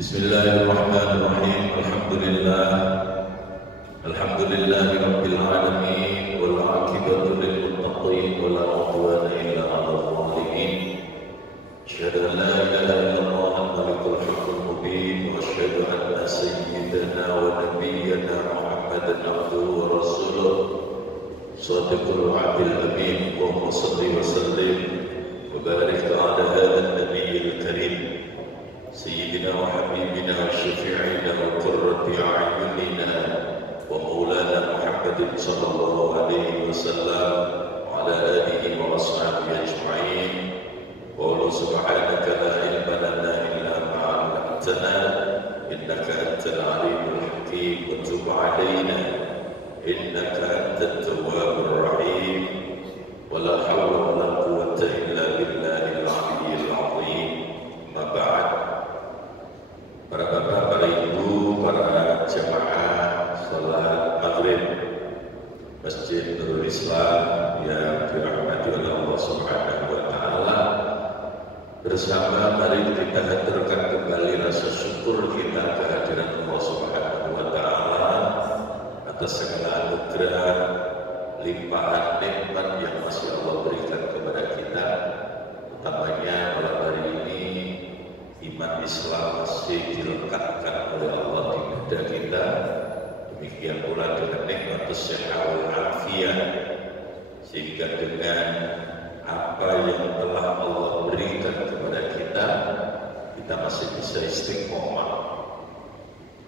Bismillahirrahmanirrahim. Alhamdulillahi rabbil alamin wal 'aqibatu lil muttaqin wa la 'udwana illa 'alal zalimin. Asyhadu an la ilaha illallah al-malikul haqqul mubin wa asyhadu anna sayyidana wa nabiyyana Muhammadan abduhu wa rasuluh shadiqul wa'dil amin. Allahumma shalli wa sallim wa barik ala hadzal nabiyil karim سيدنا وحبيبنا وشفيعنا وقرة أعيننا ومولانا محمد صلى الله عليه وسلم وعلى آله وأصحابه أجمعين. قولوا سبحانك لا علم لنا إلا ما علمتنا إنك أنت العليم الحكيم وتب علينا إنك أنت التواب الرحيم ولا حول ولا قوة إلا بالله العلي العظيم. ما بعد. Para bapak, para ibu, para jamaah salat maghrib Masjid Nurul Islam yang dirahmati oleh Allah Subhanahu wa Ta'ala, bersama mari kita haturkan kembali rasa syukur kita kehadiran Allah Subhanahu wa Ta'ala atas segala anugerah limpahan nikmat yang masih Allah berikan kepada kita, utamanya malam hari ini iman Islam masih dilekatkan oleh Allah di dada kita. Demikian pula dengan nikmat sehat afiat, sehingga dengan apa yang telah Allah berikan kepada kita, kita masih bisa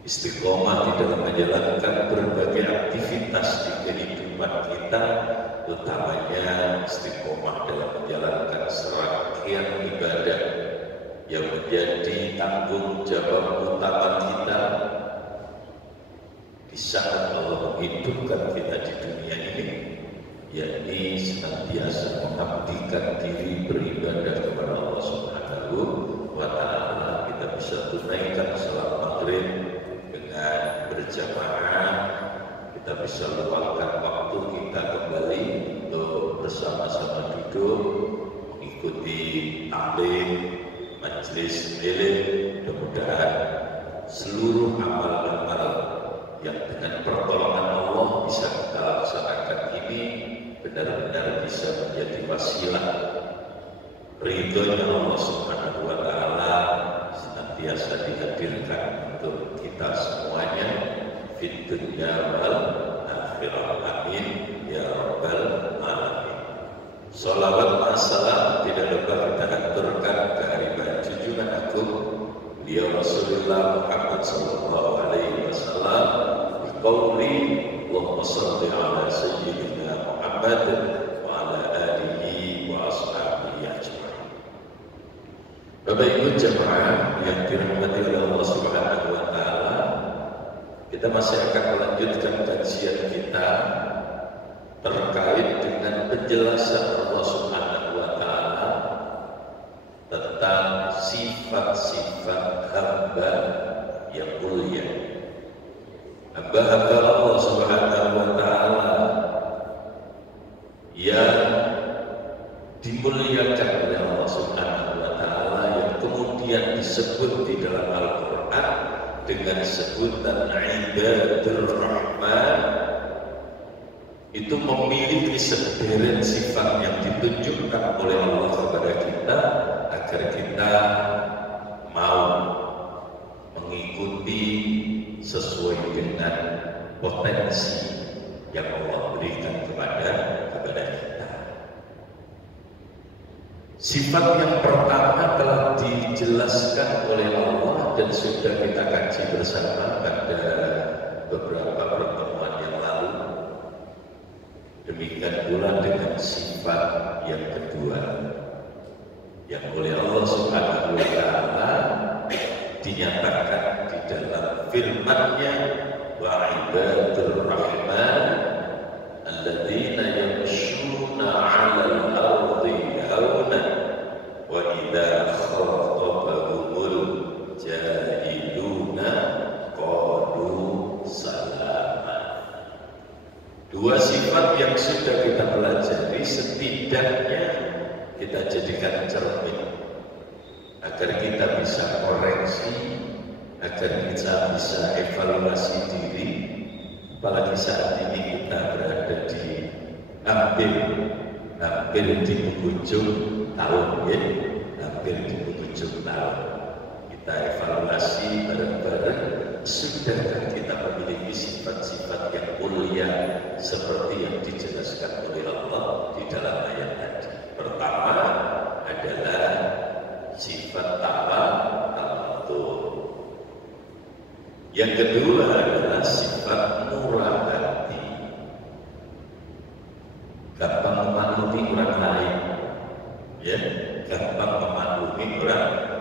istiqomah di dalam menjalankan berbagai aktivitas di kehidupan kita, utamanya istiqomah dalam menjalankan serangkaian ibadah yang menjadi tanggung jawab utama kita di saat Allah menghidupkan kita di dunia ini, yakni senantiasa mengabdikan diri beribadah kepada Allah Subhanahu wa Ta'ala. Kita bisa tunaikan salat maghrib dengan berjamaah, kita bisa luangkan waktu kita kembali untuk bersama-sama duduk mengikuti taklim, majelis ilmu. Mudah-mudahan seluruh amal-amal yang dengan pertolongan Allah bisa kita laksanakan ini benar-benar bisa menjadi wasilah ridhonya Allah Subhanahu wa Ta'ala senantiasa dihadirkan untuk kita semuanya fid dunya wal akhirah. Amin ya rabbal alamin. Salawat wassalam tidak lupa kita haturkan kehadiran junjungan agung beliau Rasulullah Muhammad sallallahu alaihi wasallam biqauli Allahumma shalli ala sayyidina Muhammad wa ala alihi wa ashabihi ajma'in. Bapak Ibu jemaah yang dirahmati oleh Allah Subhanahu wa Ta'ala, kita masih akan melanjutkan kajian kita terkait dengan penjelasan Allah Subhanahu wa Ta'ala tentang sifat-sifat hamba yang mulia. Hamba-hamba Allah Subhanahu wa Ta'ala yang dimuliakan oleh Allah Subhanahu wa Ta'ala, yang kemudian disebut di dalam Al-Quran dengan sebutan Ibadur Rahman, itu memiliki sederet sifat yang ditunjukkan oleh Allah kepada kita agar kita mau mengikuti sesuai dengan potensi yang Allah berikan kepada kita. Sifat yang pertama telah dijelaskan oleh Allah dan sudah kita kaji bersama pada beberapa pertemuan yang lalu. Demikian pula dengan sifat yang kedua yang oleh Allah Subhanahu wa Ta'ala dinyatakan di dalam firman-Nya, wa ibadur rahman alladzina yamshuna 'alal ardi hawnan wa idza khatabahumul jahiluna qalu salama. Dua sifat yang sudah kita pelajari, setidaknya kita jadikan cermin agar kita bisa koreksi agar kita bisa evaluasi diri, apalagi saat ini kita berada di hampir di penghujung tahun, ya, hampir di penghujung tahun. Kita evaluasi bareng-bareng, sudahkah kita memiliki sifat-sifat yang mulia seperti yang dijelaskan oleh Allah di dalam ayat tadi. Pertama adalah sifat tawadhu. Yang kedua adalah sifat murah hati, gampang memaklumi orang lain, ya, gampang memaklumi orang lain.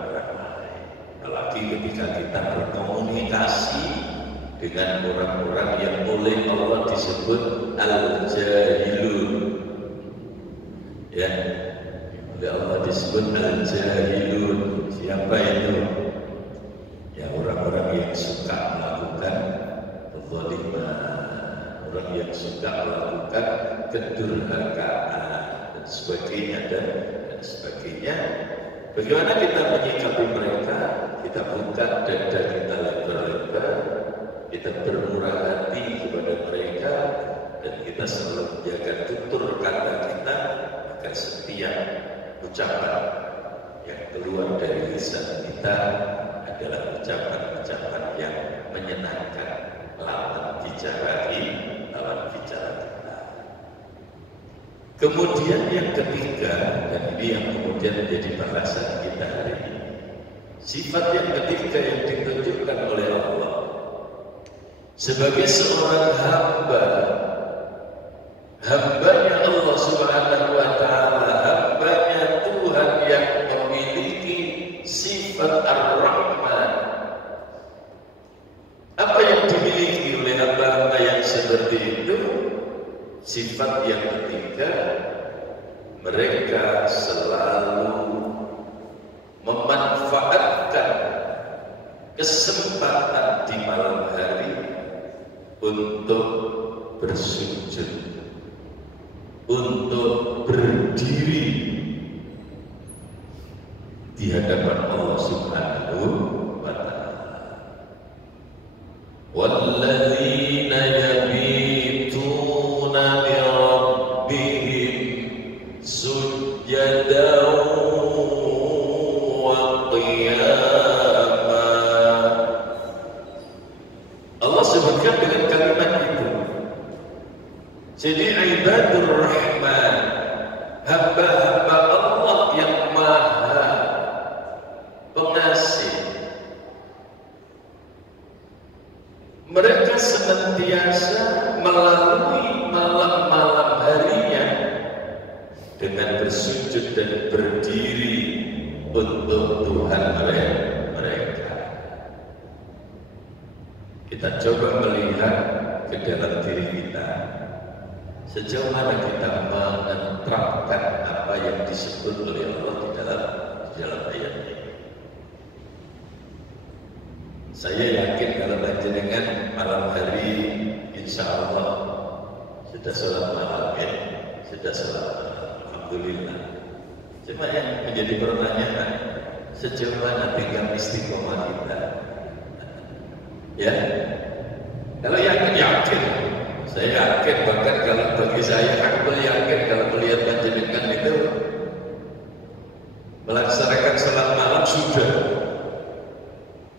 Apalagi ketika kita berkomunikasi dengan orang-orang yang oleh Allah disebut al-jahilun, ya, oleh Allah disebut al-jahilun. Siapa itu? Ya, orang-orang yang suka melakukan kezaliman, orang yang suka melakukan kedurhakaan dan sebagainya dan sebagainya. Bagaimana kita menyikapi mereka? Kita buka dada kita lebar-lebar, kita bermurah hati kepada mereka, dan kita selalu menjaga tutur kata kita agar setiap ucapan yang keluar dari lisan kita adalah ucapan-ucapan yang menyenangkan lawan bicara kita. Kemudian yang ketiga, dan ini yang kemudian menjadi bahasan kita hari ini, sifat yang ketiga yang ditunjukkan oleh Allah sebagai seorang hambanya Allah Subhanahu wa Ta'ala, hambanya Tuhan yang memiliki sifat Ar-Rahman. Apa yang dimiliki oleh hamba-hamba yang seperti itu? Sifat yang ketiga, mereka selalu memanfaatkan kesempatan di malam hari untuk bersujud, untuk berdiri di hadapan Allah Subhanahu wa Ta'ala. Walladzina yabituna li rabbihim sujjadan wa qiyama. Allah sebutkan dengan kalimat itu. Jadi ibadur rahman, hamba-hamba Allah yang maha pengasih, mereka senantiasa melalui malam-malam harinya dengan bersujud dan berdiri untuk Tuhan mereka. Kita coba melihat ke dalam diri kita, sejauh mana kita menerapkan apa yang disebut oleh Allah di dalam ayat ini. Saya yakin kalau panjenengan malam hari insya Allah sudah sholat malam, ya, sudah sholat malam, alhamdulillah. Cuma yang menjadi pertanyaan, sejauh mana tinggal istiqomah kita? Ya, kalau yakin, saya yakin, bahkan kalau bagi saya aku yakin kalau melihat panjenengan itu melaksanakan sholat malam sudah.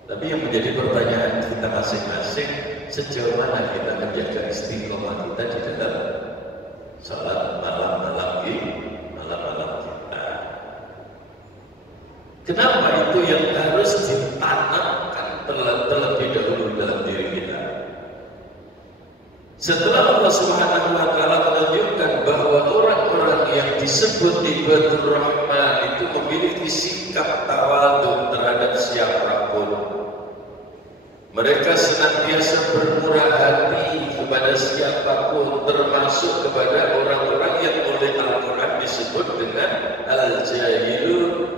Tapi yang menjadi pertanyaan kita masing-masing, sejauh mana kita menjaga istiqomah kita di dalam sholat malam-malam kita. Kenapa itu yang harus ditanamkan terlebih dahulu dalam diri kita? Setelah Allah Subhanahu wa Ta'ala menunjukkan bahwa orang-orang yang disebut ibadur rahman itu memiliki sikap tawadhu terhadap siapapun, mereka senantiasa bermurah hati kepada siapapun, termasuk kepada orang-orang yang oleh Al-Quran disebut dengan al-jahilun.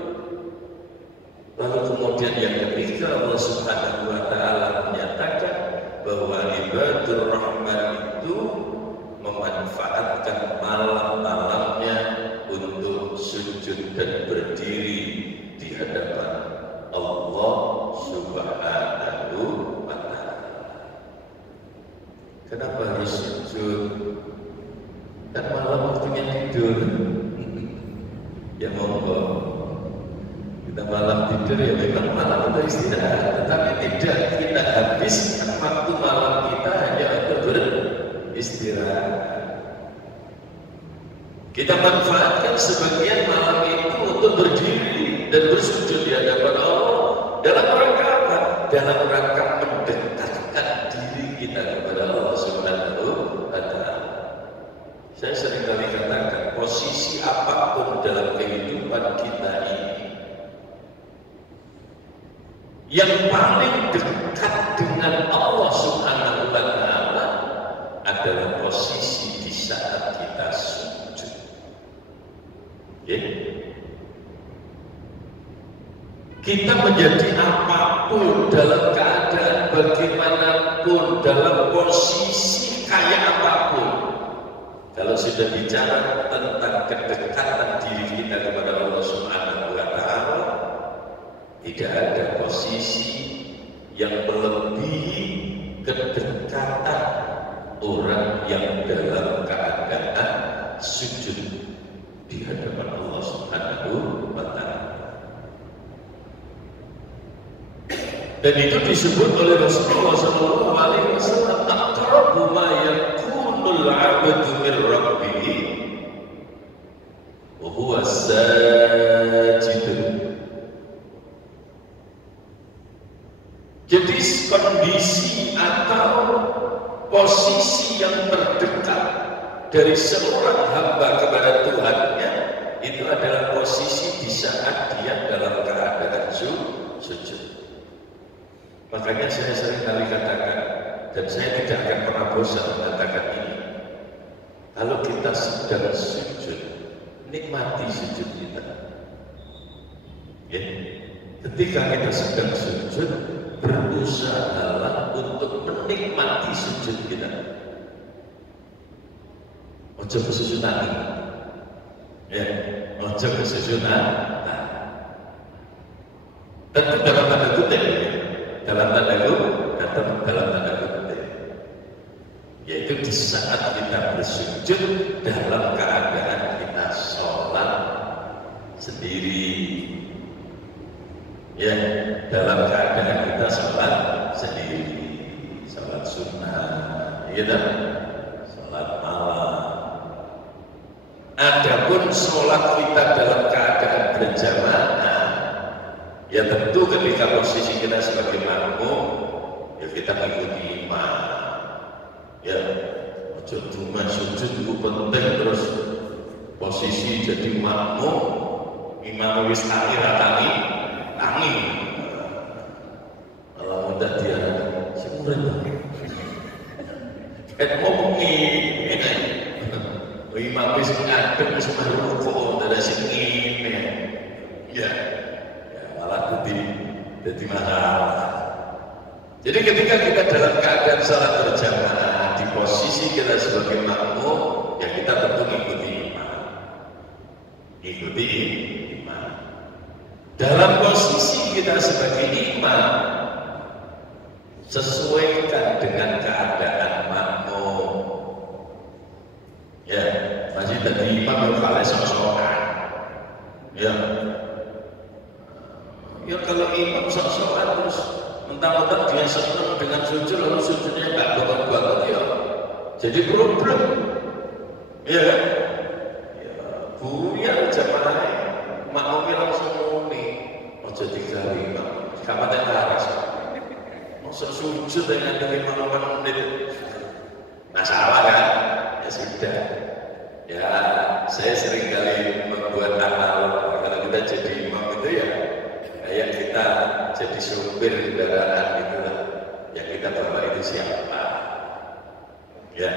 Lalu kemudian yang ketiga, Allah Subhanahu wa Ta'ala menyatakan bahwa ibadur rahman itu memanfaatkan malam-malamnya untuk sujud dan berdiri di hadapan Allah Subhanahu wa ta'ala. Kenapa harus sujud? Kan malam waktunya tidur. Ya monggo. Kita malam tidur ya memang malam untuk istirahat. Tetapi tidak kita habiskan waktu malam kita hanya untuk beristirahat. Kita manfaatkan sebagian malam itu untuk berdiri dan bersujud di hadapan Allah dalam rangka apa? Dalam rangka mendekatkan diri kita kepada Allah Subhanahu wa ta'ala. Saya sering kali katakan, posisi apapun dalam kehidupan kita ini, yang paling dekat dengan Allah Subhanahu wa ta'ala adalah posisi di saat kita sujud. Ya? Kita menjadi apapun, dalam keadaan bagaimanapun, dalam posisi kayak apapun, kalau sudah bicara tentang kedekatan diri kita kepada Allah Subhanahu wa ta'ala, tidak ada posisi yang melebihi kedekatan orang yang dalam keadaan sujud di hadapan Allah Subhanahu wa ta'ala. Dan itu disebut oleh Rasulullah SAW, aqrabu ma yakunul 'abdu min rabbih wa huwa sajid. Jadi kondisi atau posisi yang terdekat dari seorang hamba kepada Tuhannya itu adalah posisi di saat dia dalam keadaan sujud. Makanya saya sering kali katakan, dan saya tidak akan pernah bosan mengatakan ini, kalau kita sedang sujud, nikmati sujud kita. Ya. Ketika kita sedang sujud, berusahalah untuk menikmati sujud kita. Ojo kesusutan, ya, ojo kesusutan. Tentu dalam tanda kutip, dalam tanda kutip, yaitu di saat kita bersujud dalam keadaan kita sholat sendiri. Ya, dalam keadaan kita sholat sendiri, sholat sunnah, gitu, sholat malam. Adapun sholat kita dalam keadaan berjamaah, ya tentu ketika posisi kita sebagai makmum, ya kita mengikuti imam. Ya, cuma sujud itu penting, terus posisi jadi makmum, imam wis tangi. Kalau udah dia semuanya kayak ngomongi imam wis ngadep wis merukuk dari sini ya malah jadi masalah. Jadi ketika kita dalam keadaan salat berjamaah di posisi kita sebagai makmum, ya kita tentu mengikuti imam. Dalam posisi kita sebagai imam, sesuaikan dengan keadaan makmum. Ya, masih tadi imam yang kalah sok-sokan. Ya, kalau imam sok-sokan terus mentang-mentang dia senang dengan sujud, lalu sujudnya nggak banget ya, jadi problem. Ya, buyar jamaahnya, makmumnya langsung jadi kali kapan yang laras masuk sujud dengan 5 menit masalah kan? Ya sudah ya, saya sering kali membuat analog. Kalau kita jadi imam itu ya kayak kita jadi supir kendaraan itulah, yang kita bawa itu siapa ya,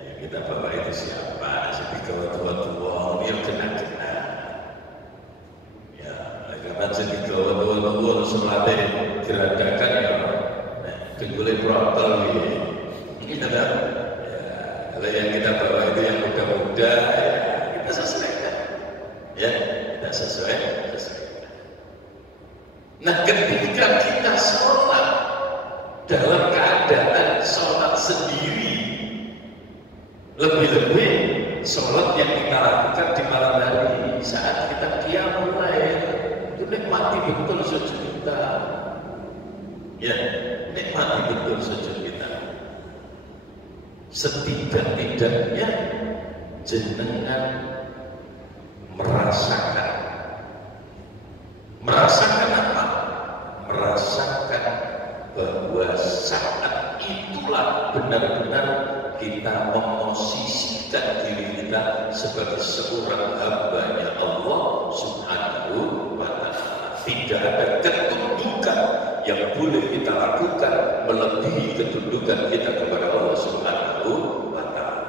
yang kita bawa itu siapa, jadi tua yang kena jadi gawa-gawa selatih geradakan ya, dengkulnya protol gitu kan. Kalau yang kita bawa itu yang muda-muda, ya kita sesuaikan, ya kita sesuaikan. Nah, ketika kita sholat dalam keadaan sholat sendiri. Lebih-lebih sholat yang kita lakukan di malam hari saat kita qiyamul lail, itu nikmati betul sujud kita. Ya, nikmati betul sujud kita. Setidak-tidaknya jenengan merasakan apa? Merasakan bahwa saat itulah benar-benar kita memosisikan diri kita sebagai seorang hamba-Nya Allah Subhanahu wa Ta'ala. Tidak ada ketundukan yang boleh kita lakukan melebihi ketundukan kita kepada Allah Subhanahu wa Ta'ala.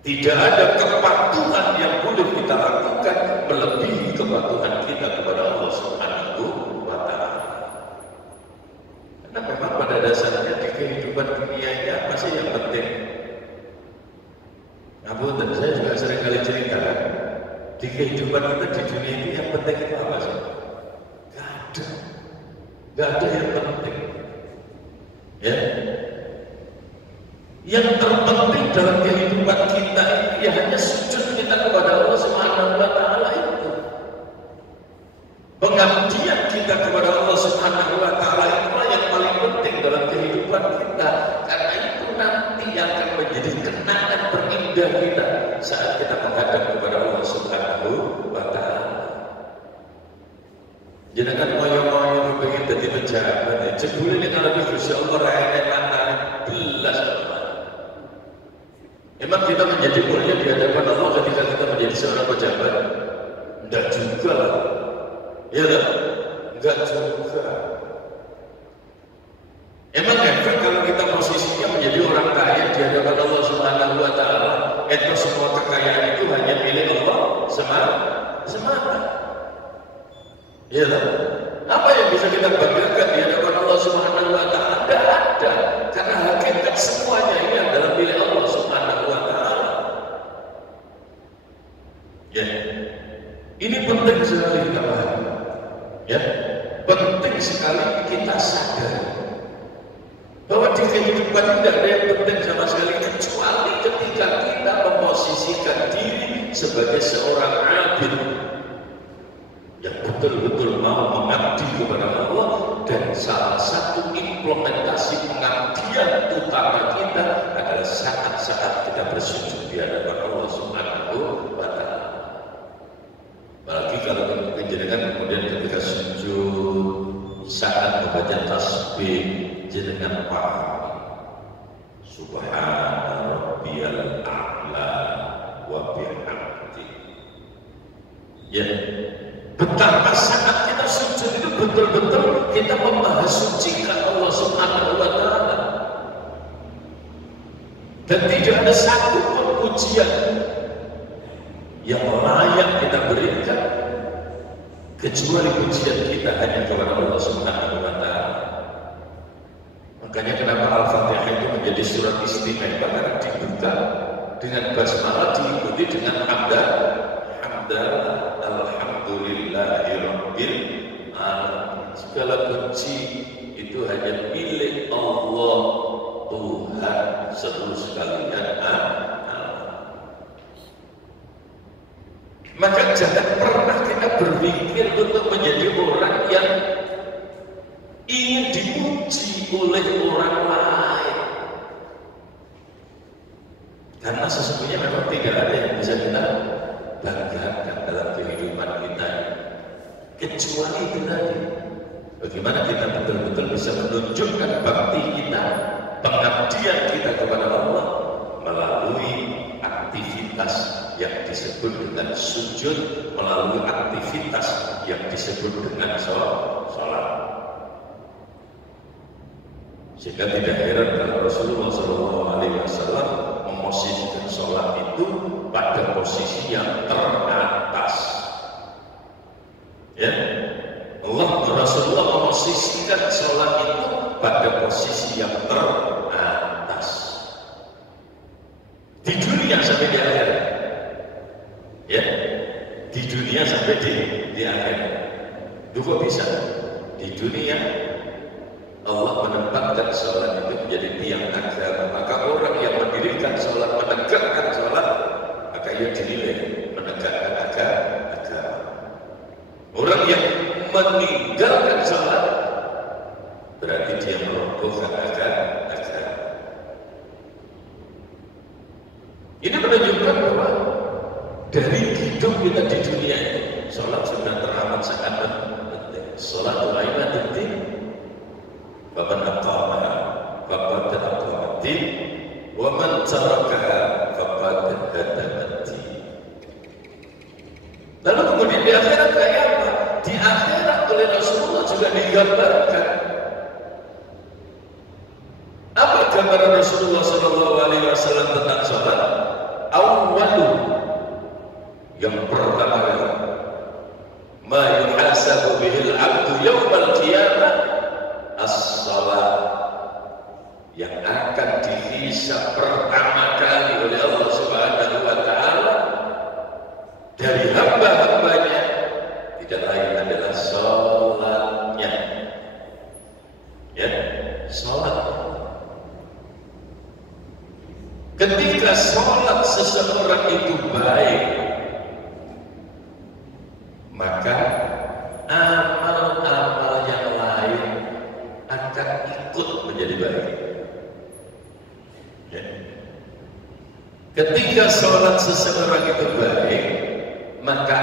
Tidak ada kepatuhan yang boleh kita lakukan melebihi kepatuhan kita kepada Allah Subhanahu wa Ta'ala. Karena memang pada dasarnya di kehidupan dunia ini apa sih yang penting? Dan saya juga sering kali cerita, di kehidupan kita di dunia ini yang penting itu apa sih? Gak ada yang penting. Ya, yang terpenting dalam kehidupan kita ini ya hanya sujud kita kepada Allah Subhanahu wa Ta'ala itu. Pengabdian kita kepada Allah Subhanahu wa Ta'ala itulah yang paling penting dalam kehidupan kita. Karena itu nanti akan menjadi kenangan terindah kita saat kita menghadap kepada Allah Subhanahu wa Ta'ala. Jangan moyo-moyo pengen jadi pejabat. Jebule nek lebih Gusti Allah ra enek mantane belas. Emang kita menjadi mulia di hadapan Allah ketika kita menjadi seorang pejabat? Enggak juga lah. Iya tak? Enggak juga. Emang efek kalau kita posisinya menjadi orang kaya di hadapan Allah Subhanahu wa Ta'ala, itu semua kekayaan itu hanya milik Allah semata. Iya tak? Apa yang bisa kita banggakan di hadapan Allah Subhanahu wa Ta'ala? Tidak ada. Karena hakikat semuanya ini adalah milik Allah Subhanahu wa Ta'ala. Ya. Ini penting sekali kita pahami. Ya. Penting sekali kita sadar bahwa di kehidupan tidak ada yang penting sama sekali kecuali ketika kita memposisikan diri sebagai seorang abid yang betul-betul mau mengabdi kepada Allah, dan salah satu implementasi pengabdian utama kita adalah saat-saat kita bersujud di hadapan Allah Subhanahu wa Ta'ala. Apalagi kalau jenengan kemudian ketika sujud saat membaca tasbih jenengan paham Subhana rabbiyal a'la wa bihamdi. Ya, betapa saat kita sujud itu betul-betul kita memahasucikan Allah Subhanahu wa Ta'ala. Dan tidak ada satu pun pujian yang layak kita berikan kecuali pujian kita hanya kepada Allah Subhanahu wa Ta'ala. Makanya kenapa Al-Fatihah itu menjadi surat istimewa, karena dibuka dengan basmalah diikuti dengan hamdalah alhamdulillahirabbil alamin. Segala puji itu hanya milik Allah Tuhan seluruh sekalian. Maka jangan pernah kita berpikir untuk menjadi orang yang ingin dipuji oleh orang lain, karena sesungguhnya memang tidak ada yang bisa kita banggakan dalam kehidupan kita kecuali itu tadi, bagaimana kita betul-betul bisa menunjukkan bakti kita, pengabdian kita kepada Allah melalui aktivitas yang disebut dengan sujud, melalui aktivitas yang disebut dengan sholat. Sehingga tidak heran kalau Rasulullah SAW memosisikan sholat itu pada posisi yang teratas. Ya, Rasulullah memosisikan sholat itu pada posisi yang teratas di dunia sampai di akhirat. Ya, di dunia sampai di akhirat. Juga bisa di dunia Allah menempatkan sholat itu menjadi tiang agama. Maka orang yang mendirikan sholat, menegakkan sholat, maka ia dinilai menegakkan agama. Orang yang meninggalkan sholat berarti dia merobohkan agama. Ini menunjukkan bahwa dari hidup kita di dunia ini, sholat sudah teramat sangat penting. Sholat ulaiman penting. Faman aqamaha faqad aqama ad-din wa man tarakaha faqad hadama ad-din. Lalu kemudian di akhirat kayak apa? Di akhirat oleh Rasulullah juga digambarkan. Apa gambaran Rasulullah SAW tentang sholat? Awwalu, yang pertama kali, ma yuhasabu bihil abdu yawmal qiyamah as-salat, yang akan dihisab pertama kali oleh Allah Subhanahu wa Ta'ala dari hamba-hambanya tidak lain adalah sholatnya. Ya, sholat. Ketika sholat seseorang itu baik, maka amal-amal yang lain akan ikut menjadi baik. Ya. Ketika sholat seseorang itu baik, maka